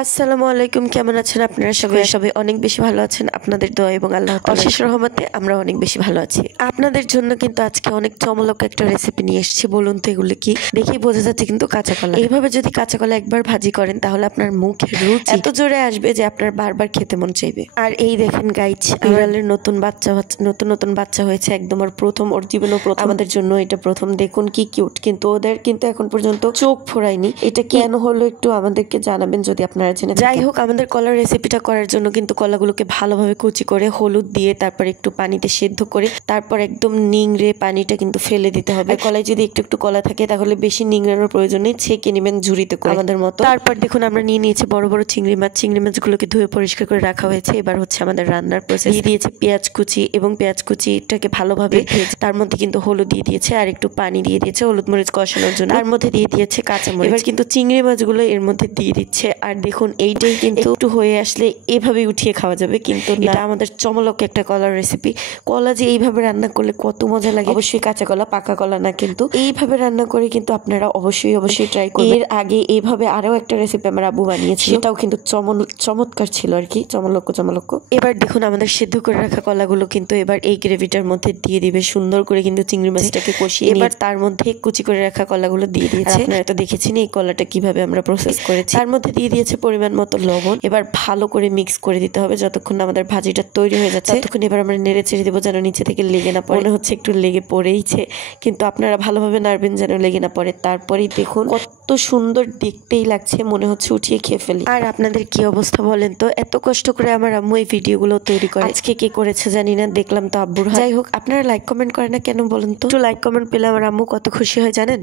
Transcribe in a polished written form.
আসসালামু আলাইকুম, কেমন আছেন আপনারা? সবাই অনেক বেশি ভালো আছেন। আপনাদের দোয়া এবং আল্লাহ তাআলার অশেষ রহমতে আমরা অনেক বেশি ভালো আছি। আপনাদের জন্য কিন্তু আজকে অনেক চমৎকার একটা রেসিপি নিয়ে এসেছি। বলুন তো এগুলো কি? দেখেই বোঝা যাচ্ছে কিন্তু কাঁচা কলা। এইভাবে যদি কাঁচা কলা একবার ভাজি করেন তাহলে আপনার মুখের রুচি এত জোরে আসবে যে আপনার বারবার খেতে মন চাইবে। আর এই দেখেন গাইজ, বিড়ালের নতুন বাচ্চা হয়েছে, একদম ওর জীবনে প্রথম। আমাদের জন্য এটা প্রথম। দেখুন কি কিউট, কিন্তু ওদের কিন্তু এখন পর্যন্ত চোখ ফোরায়নি। এটা কেন হলো একটু আমাদেরকে জানাবেন যদি আপনারা জেনে। যাই হোক, আমাদের কলার রেসিপিটা করার জন্য কিন্তু কলাগুলোকে ভালোভাবে কুচি করে হলুদ দিয়ে তারপর একটু পানিতে সেদ্ধ করে তারপর একদম নিংড়ে পানিটা কিন্তু ফেলে দিতে হবে। কলায় যদি একটু কলা থাকে তাহলে বেশি নিংড়ানোর প্রয়োজন নেই, ছেঁকে নেবেন ঝুড়িতে করে আমাদের মতো। তারপর দেখুন আমরা নিয়ে নিয়েছি বড় বড় চিংড়ি মাছগুলোকে ধুয়ে পরিষ্কার করে রাখা হয়েছে। এবার হচ্ছে আমাদের রান্নার প্রসেস। দিয়ে দিয়েছে পেঁয়াজ কুচি এবং পেঁয়াজ কুচিটাকে ভালোভাবে তার মধ্যে কিন্তু হলুদ দিয়ে দিয়েছে আর একটু পানি দিয়ে দিয়েছে হলুদ মরিচ কষানোর জন্য। তার মধ্যে দিয়ে দিয়েছে কাঁচামরিচ। এবার কিন্তু চিংড়ি মাছগুলো এর মধ্যে দিয়ে দিচ্ছে। আর দেখুন এইটাই কিন্তু একটু হয়ে আসলে এভাবে উঠিয়ে খাওয়া যাবে, কিন্তু এটা আমাদের চমলক একটা কলার রেসিপি। কলা যে এইভাবে রান্না করলে কত মজা লাগে, অবশ্যই কাঁচা কলা, পাকা কলা না, কিন্তু এইভাবে রান্না করে কিন্তু আপনারা অবশ্যই ট্রাই করবেন। এর আগে এইভাবে আরো একটা রেসিপি আমার আব্বু বানিয়েছিল, এটাও কিন্তু চমৎকার ছিল আর কি, চমলক। এবার দেখুন আমাদের সিদ্ধ করে রাখা কলাগুলো কিন্তু এবার এই গ্রেভিটার মধ্যে দিয়ে দিবে সুন্দর করে, কিন্তু চিংড়ি মাছটাকে কষিয়ে এবার তার মধ্যে কুচি করে রাখা কলাগুলো দিয়ে দিয়েছে। আপনারা তো দেখেছেন এই কলাটা কিভাবে আমরা প্রসেস করেছি। তার মধ্যে দিয়ে দিয়েছে পরিমাণ মতো লবণ। এবার ভালো করে মিক্স করে দিতে হবে যতক্ষণ আমাদের ভাজিটা তৈরি হয়ে যাচ্ছে, ততক্ষণ এবার আমরা নেড়ে চেড়ে দেবো যেন নিচে থেকে লেগে না পড়ে। মনে হচ্ছে একটু লেগে পড়েইছে, কিন্তু আপনারা ভালোভাবে নাড়বেন যেন লেগে না পড়ে। তারপরেই দেখুন কত সুন্দর দেখতেই লাগছে, মনে হচ্ছে উঠিয়ে খেয়ে ফেলি। আর আপনাদের কি অবস্থা বলেন তো? এত কষ্ট করে আমার আম্মু এই ভিডিওগুলো তৈরি করে, আজকে কি করেছে জানি না, দেখলাম তো আব্বুর। যাই হোক, আপনারা লাইক কমেন্ট করে না কেন বলেন তো? একটু লাইক কমেন্ট পেলে আমার আম্মু কত খুশি হয় জানেন।